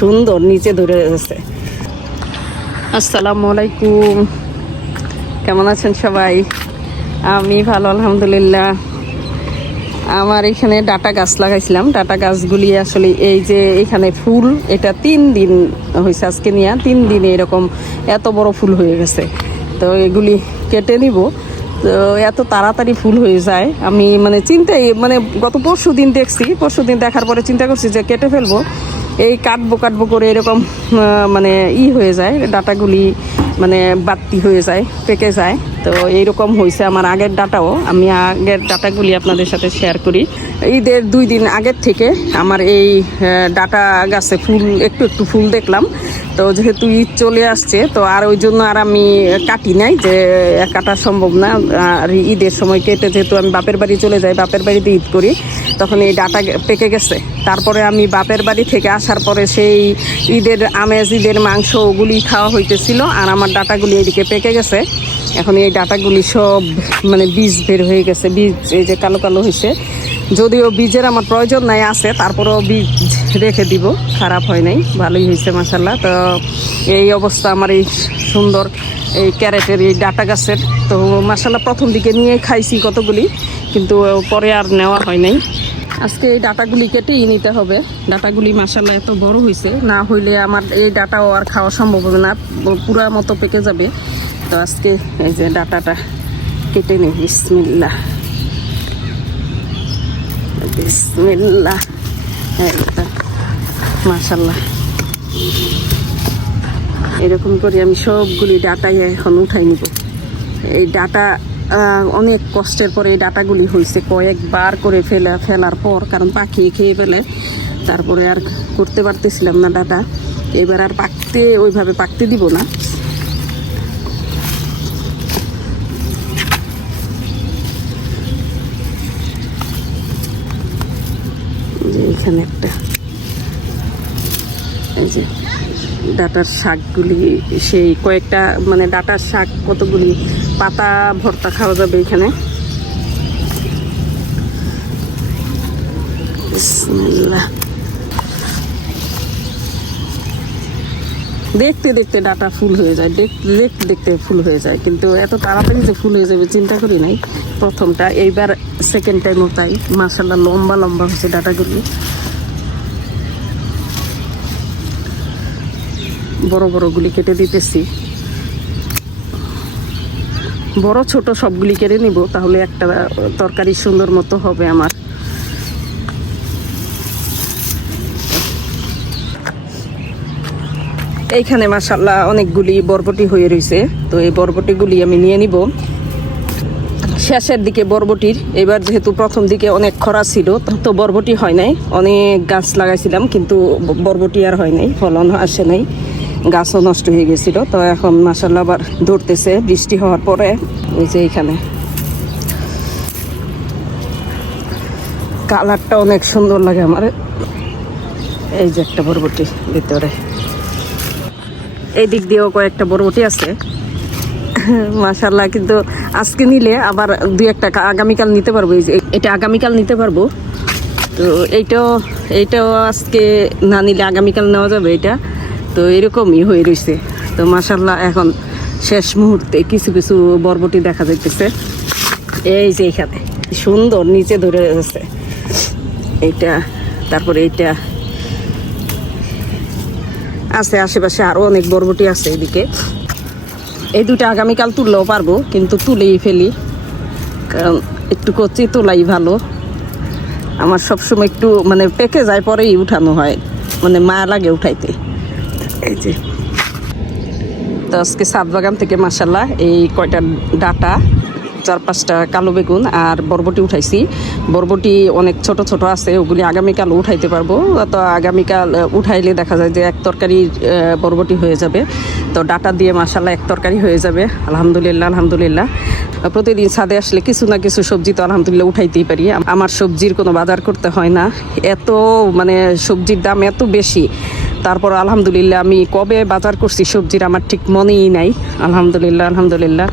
সুন্দর, নিচে ধরে আছে আসসালামু আলাইকুম। কেমন আছেন সবাই? আমি ভালো, আলহামদুলিল্লাহ। আমার এখানে ডাটা গাছ লাগাইছিলাম। ডাটা গাছগুলি আসলে এই যে এখানে ফুল, এটা তিন দিন হয়েছে আজকে নিয়ে। তিন দিনে এরকম এত বড় ফুল হয়ে গেছে। তো এগুলি কেটে নিব। তো এত তাড়াতাড়ি ফুল হয়ে যায়। আমি মানে চিন্তাই মানে গত পরশু দিন দেখছি পরশু দিন দেখার পরে চিন্তা করছি যে কেটে ফেলব। এই কাটবো কাটবো করে এরকম মানে ই হয়ে যায়, ডাটাগুলি মানে বাড়তি হয়ে যায়, পেকে যায়। তো এইরকম হয়েছে আমার আগের ডাটাও। আমি আগের ডাটাগুলি আপনাদের সাথে শেয়ার করি। ঈদের দুই দিন আগের থেকে আমার এই ডাটা গাছে ফুল, একটু একটু ফুল দেখলাম। তো যেহেতু ঈদ চলে আসছে, তো আর ওই জন্য আর আমি কাটি নাই যে কাটা সম্ভব না। আর ঈদের সময় কেটে যেহেতু আমি বাপের বাড়ি চলে যাই, বাপের বাড়িতে ঈদ করি, তখন এই ডাটা পেকে গেছে। তারপরে আমি বাপের বাড়ি থেকে আসার পরে সেই ঈদের আমেজ, ঈদের মাংস ওগুলি খাওয়া হইতেছিল আর আমার ডাটাগুলি এদিকে পেকে গেছে। এখন এই ডাটাগুলি সব মানে বীজ বের হয়ে গেছে, বীজ এই যে কালো কালো হয়েছে যদিও বীজের আমার প্রয়োজন নাই, আছে, তারপরেও বীজ রেখে দিব। খারাপ হয় নাই, ভালোই হয়েছে মাসাল্লাহ তো এই অবস্থা আমার এই সুন্দর এই ক্যারেটের এই ডাটা গাছের। তো মাসাল্লাহ প্রথম দিকে নিয়ে খাইছি কতগুলি, কিন্তু পরে আর নেওয়া হয় নাই। আজকে এই ডাটাগুলি কেটেই নিতে হবে। ডাটাগুলি মাসাল্লাহ এত বড় হয়েছে না হইলে আমার এই ডাটাও আর খাওয়া সম্ভব হবে না, পুরা মতো পেকে যাবে। তো আজকে এই যে ডাটাটা কেটে নিই বিসমিল্লা বিসমিল্লাহ। মাশাল্লাহ এরকম করে আমি সবগুলি ডাটাই এখন উঠাই নিব। এই ডাটা অনেক কষ্টের পরে এই ডাটাগুলি হয়েছে কয়েকবার করে ফেলা, ফেলার পর, কারণ পাখি খেয়ে ফেলে। তারপরে আর করতে পারতেছিলাম না ডাটা। এবার আর পাকতে ওইভাবে পাকতে দিব না যে এখানে একটা এই যে ডাটার শাকগুলি, সেই কয়েকটা মানে ডাটার শাক কতগুলি, পাতা, ভর্তা খাওয়া যাবে এখানে বিসমিল্লাহ। দেখতে দেখতে ডাটা ফুল হয়ে যায় দেখতে দেখতে দেখতে ফুল হয়ে যায়। কিন্তু এত তাড়াতাড়ি যে ফুল হয়ে যাবে, চিন্তা করি নাই। প্রথমটা, এইবার সেকেন্ড টাইমও তাই। মাসাল্লাহ লম্বা লম্বা হচ্ছে ডাটাগুলি। বড় বড়গুলি কেটে দিতেছি। বড়, ছোট সবগুলি কেটে নিব, তাহলে একটা তরকারি সুন্দর মতো হবে আমার। এইখানে মাসাল্লাহ অনেকগুলি বরবটি হয়ে রয়েছে তো এই বরবটিগুলি আমি নিয়ে নিব। শেষের দিকে বরবটির। এবার যেহেতু প্রথম দিকে অনেক খরা ছিল, তো বরবটি হয় নাই। অনেক গাছ লাগাইছিলাম, কিন্তু বরবটি আর হয় নাই। ফলন আসে নাই। গাছও নষ্ট হয়ে গেছিল। তো এখন মাসাল্লাহ আবার ধরতেছে। বৃষ্টি হওয়ার পরে এই যে এইখানে। কালারটা অনেক সুন্দর লাগে আমার। এই যে একটা বরবটি ভিতরে। এই দিক দিয়েও কয়েকটা বরবটি আছে। মাশাল্লাহ কিন্তু আজকে নিলে আবার দুই একটা আগামীকাল নিতে পারব। এই যে এটা আগামীকাল নিতে পারব। তো এইটাও এইটাও আজকে না নিলে আগামীকাল নেওয়া যাবে এটা। তো এরকমই হয়ে রয়েছে তো মাশাল্লাহ এখন শেষ মুহূর্তে কিছু কিছু বরবটি দেখা যাইতেছে। এই যে এখানে, সুন্দর নিচে ধরে আছে। এইটা, তারপরে এইটা। আছে আশেপাশে আরও অনেক বরবটি আছে এদিকে। এই দুটো আগামীকাল তুললেও পারব, কিন্তু তুলেই ফেলি। কারণ একটু কচি তোলাই ভালো। আমার সবসময় একটু মানে পেকে যায় পরেই উঠানো হয়। মানে মায়া লাগে উঠাইতে। এই যে। তো আজকে সাত বাগান থেকে মাসাল্লাহ এই কয়টা ডাটা চার পাঁচটা কালো বেগুন আর বরবটি উঠাইছি। বরবটি অনেক ছোট ছোট আছে, ওগুলি আগামীকাল উঠাইতে পারব। তো আগামীকাল উঠাইলে দেখা যায় যে এক তরকারি বরবটি হয়ে যাবে। তো ডাটা দিয়ে মাসাল্লাহ এক তরকারি হয়ে যাবে। আলহামদুলিল্লাহ আলহামদুলিল্লাহ। প্রতিদিন ছাদে আসলে কিছু না কিছু সবজি তো আলহামদুলিল্লাহ উঠাইতেই পারি। আমার সবজির কোনো বাজার করতে হয় না। এত মানে সবজির দাম এত বেশি। তারপর আলহামদুলিল্লাহ আমি কবে বাজার করছি সবজির আমার ঠিক মনেই নাই। আলহামদুলিল্লাহ আলহামদুলিল্লাহ।